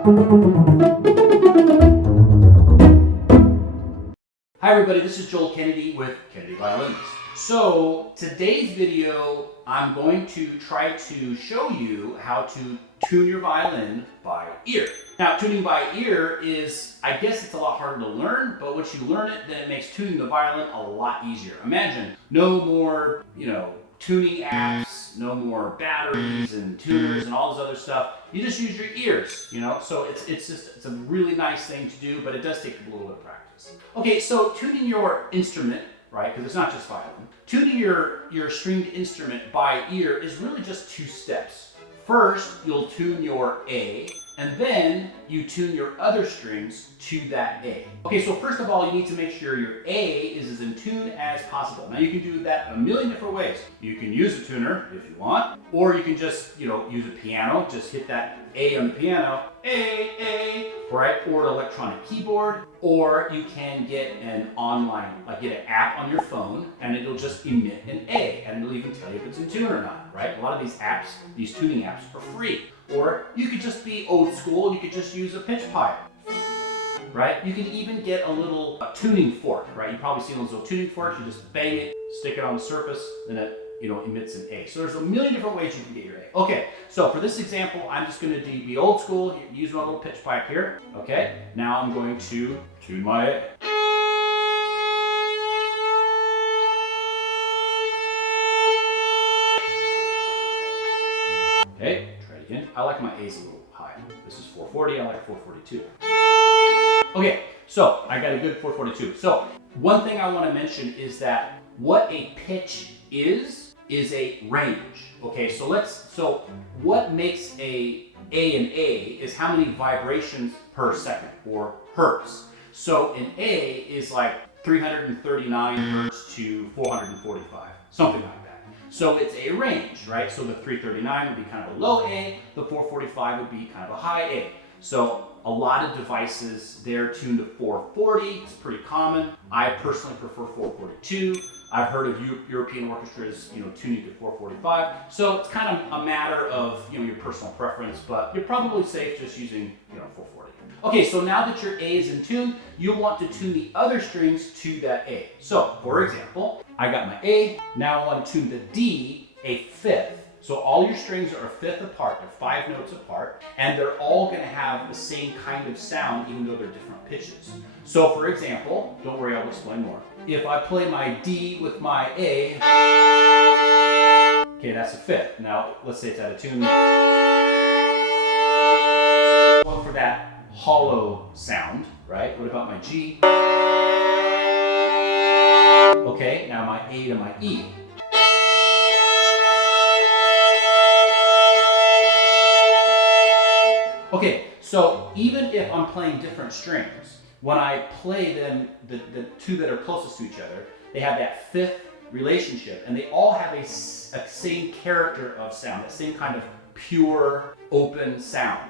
Hi everybody, this is Joel Kennedy with Kennedy Violins. So today's video, I'm going to try to show you how to tune your violin by ear. Now, tuning by ear is, I guess it's a lot harder to learn, but once you learn it, then it makes tuning the violin a lot easier. Imagine no more, tuning apps, no more batteries and tuners and all this other stuff. You just use your ears, so it's a really nice thing to do, but it does take a little bit of practice. Okay, so tuning your instrument, right, because it's not just violin, tuning your stringed instrument by ear is really just two steps. First, you'll tune your A, and then you tune your other strings to that A. Okay, so first of all, you need to make sure your A is as in tune as possible. Now you can do that a million different ways. You can use a tuner if you want, or you can just, use a piano, just hit that A on the piano, A, right? Or an electronic keyboard, or you can get an online, get an app on your phone, and it'll just emit an A, and it'll even tell you if it's in tune or not, right? A lot of these apps, these tuning apps, are free. Or you could just be old school, you could just use a pitch pipe, right? You can even get a little tuning fork, right? You've probably seen those little tuning forks, you just bang it, stick it on the surface, then it emits an A. So there's a million different ways you can get your A. Okay, so for this example, I'm just going to be old school, use my little pitch pipe here. Okay, now I'm going to tune my A. Okay, try it again. I like my A's a little high. This is 440, I like 442. Okay, so I got a good 442. So one thing I want to mention is that what a pitch is a range. Okay, so what makes an A is how many vibrations per second, or hertz. So an A is like 339 hertz to 445, something like that. So it's a range, right? So the 339 would be kind of a low A, the 445 would be kind of a high A. So a lot of devices, they're tuned to 440, it's pretty common. I personally prefer 442. I've heard of European orchestras, tuning to 445. So it's kind of a matter of, your personal preference, but you're probably safe just using, 440. Okay, so now that your A is in tune, you'll want to tune the other strings to that A. So, for example, I got my A, now I want to tune the D a fifth. So all your strings are a fifth apart, they're 5 notes apart, and they're all going to have the same kind of sound even though they're different pitches. So for example, don't worry, I'll explain more. If I play my D with my A, okay, that's a fifth. Now let's say it's out of tune. Going for that hollow sound, right? What about my G? Okay, now my A to my E. Okay, so even if I'm playing different strings, when I play them, the two that are closest to each other, they have that fifth relationship, and they all have a same character of sound, that same kind of pure, open sound.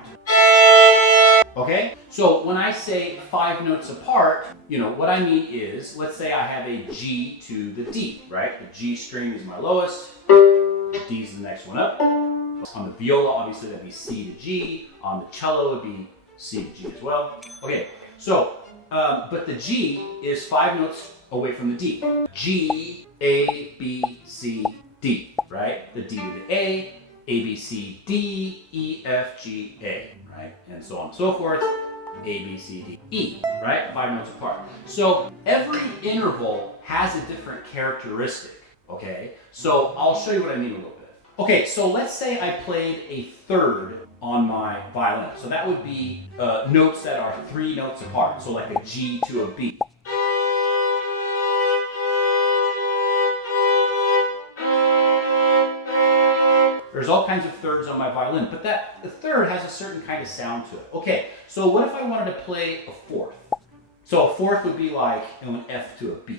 Okay, so when I say 5 notes apart, what I mean is, let's say I have a G to the D, right? The G string is my lowest, D is the next one up. On the viola, obviously, that'd be C to G. On the cello, it'd be C to G as well. Okay, so, but the G is 5 notes away from the D. G, A, B, C, D, right? The D to the A, B, C, D, E, F, G, A, right? And so on and so forth. A, B, C, D, E, right? 5 notes apart. So every interval has a different characteristic, okay? So I'll show you what I mean a little bit. Okay, so let's say I played a third on my violin. So that would be notes that are 3 notes apart. So like a G to a B. There's all kinds of thirds on my violin, but the third has a certain kind of sound to it. Okay, so what if I wanted to play a fourth? So a fourth would be like an F to a B.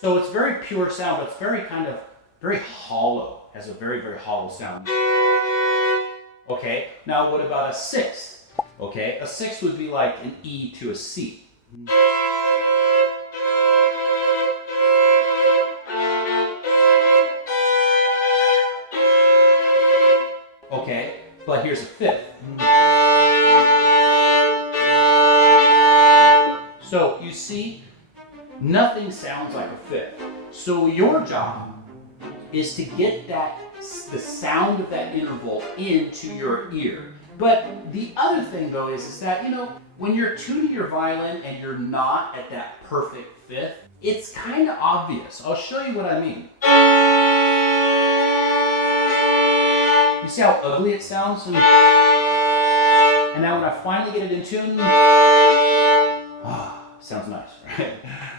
So it's very pure sound, but it's very hollow, has a very, very hollow sound. Okay, now what about a sixth? Okay, a sixth would be like an E to a C. Okay, but here's a fifth. So you see, nothing sounds like a fifth. So your job is to get the sound of that interval into your ear. But the other thing though is that, when you're tuning your violin and you're not at that perfect fifth, it's kind of obvious. I'll show you what I mean. You see how ugly it sounds? And now when I finally get it in tune, sounds nice, right?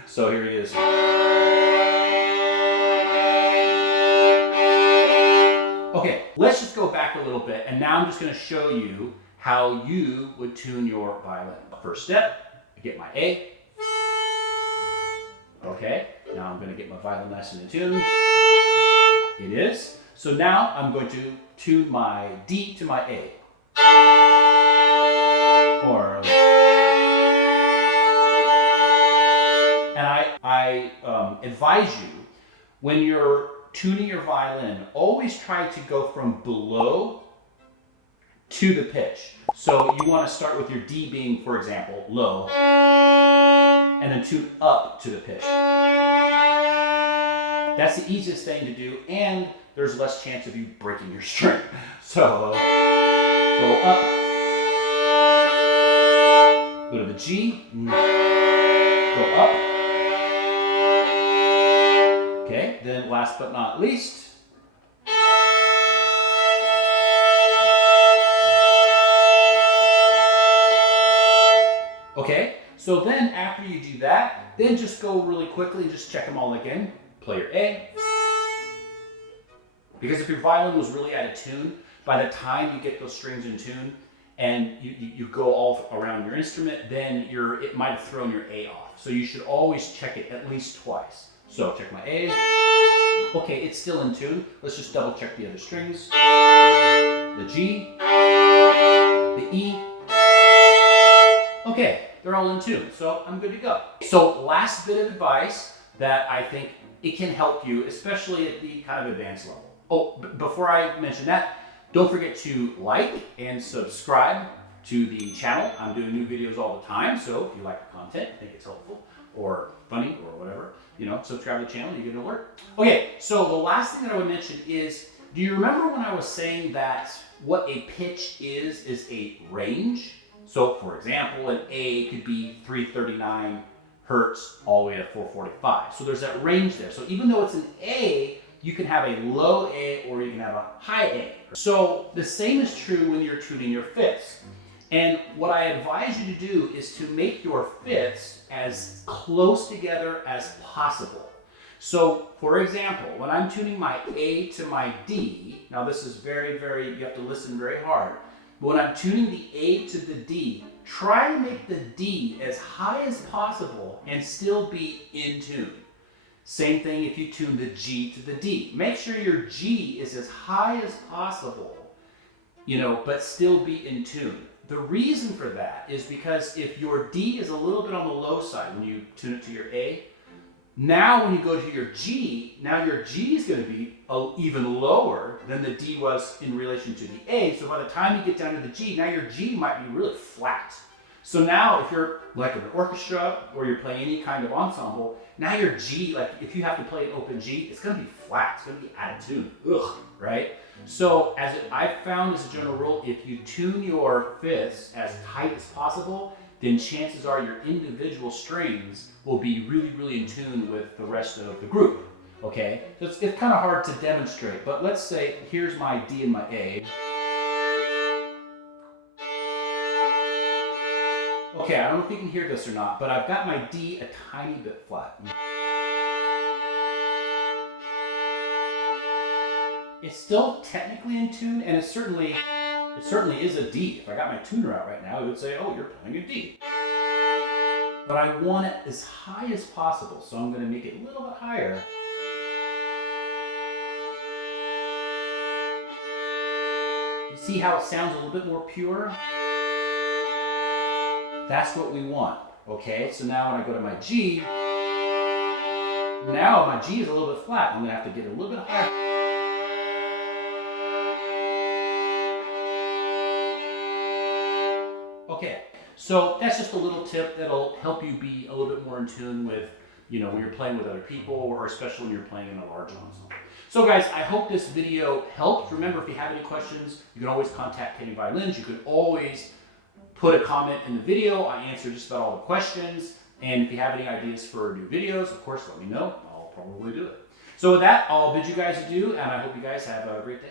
So here he is. Okay, let's just go back a little bit, and now I'm just going to show you how you would tune your violin. First step, I get my A. Okay, now I'm going to get my violin nice and in tune. It is. So now I'm going to tune my D to my A. And I advise you, when you're tuning your violin, always try to go from below to the pitch. So you want to start with your D being, for example, low, and then tune up to the pitch. That's the easiest thing to do, and there's less chance of you breaking your string. So go up, go to the G, go up. Okay, then last but not least, okay, so then after you do that, then just go really quickly and just check them all again. Play your A. Because if your violin was really out of tune, by the time you get those strings in tune and you go all around your instrument, then it might have thrown your A off. So you should always check it at least twice. So check my A. Okay, it's still in tune. Let's just double check the other strings. The G, the E. Okay, they're all in tune, so I'm good to go. So last bit of advice that I think it can help you, especially at the kind of advanced level. Oh, before I mention that, don't forget to like and subscribe to the channel. I'm doing new videos all the time, so if you like the content, think it's helpful or funny or whatever, subscribe to the channel, you get an alert. Okay, so the last thing that I would mention is, do you remember when I was saying that what a pitch is a range? So for example, an A could be 339 hertz all the way to 445. So there's that range there. So even though it's an A, you can have a low A or you can have a high A. So the same is true when you're tuning your fifths. And what I advise you to do is to make your fifths as close together as possible. So for example, when I'm tuning my A to my D, now this is very, you have to listen very hard. But when I'm tuning the A to the D, try to make the D as high as possible and still be in tune. Same thing if you tune the G to the D. Make sure your G is as high as possible, but still be in tune. The reason for that is because if your D is a little bit on the low side when you tune it to your A, now when you go to your G, now your G is going to be even lower than the D was in relation to the A. So by the time you get down to the G, now your G might be really flat. So now if you're like an orchestra or you're playing any kind of ensemble, now your G, like if you have to play an open G, it's going to be flat. It's going to be out of tune. Ugh, right? So I've found as a general rule, if you tune your fifths as tight as possible, then chances are your individual strings will be really in tune with the rest of the group. Okay? So it's kind of hard to demonstrate, but let's say here's my D and my A. Okay, I don't know if you can hear this or not, but I've got my D a tiny bit flat. It's still technically in tune, and it certainly is a D. If I got my tuner out right now, it would say, oh, you're playing a D. But I want it as high as possible, so I'm going to make it a little bit higher. You see how it sounds a little bit more pure? That's what we want, okay? So now when I go to my G, now my G is a little bit flat. I'm going to have to get a little bit higher. Okay, so that's just a little tip that'll help you be a little bit more in tune with, when you're playing with other people, or especially when you're playing in a large ensemble. So guys, I hope this video helped. Remember, if you have any questions, you can always contact Kenny Violins. You can always put a comment in the video. I answer just about all the questions. And if you have any ideas for new videos, of course, let me know. I'll probably do it. So with that, I'll bid you guys adieu, and I hope you guys have a great day.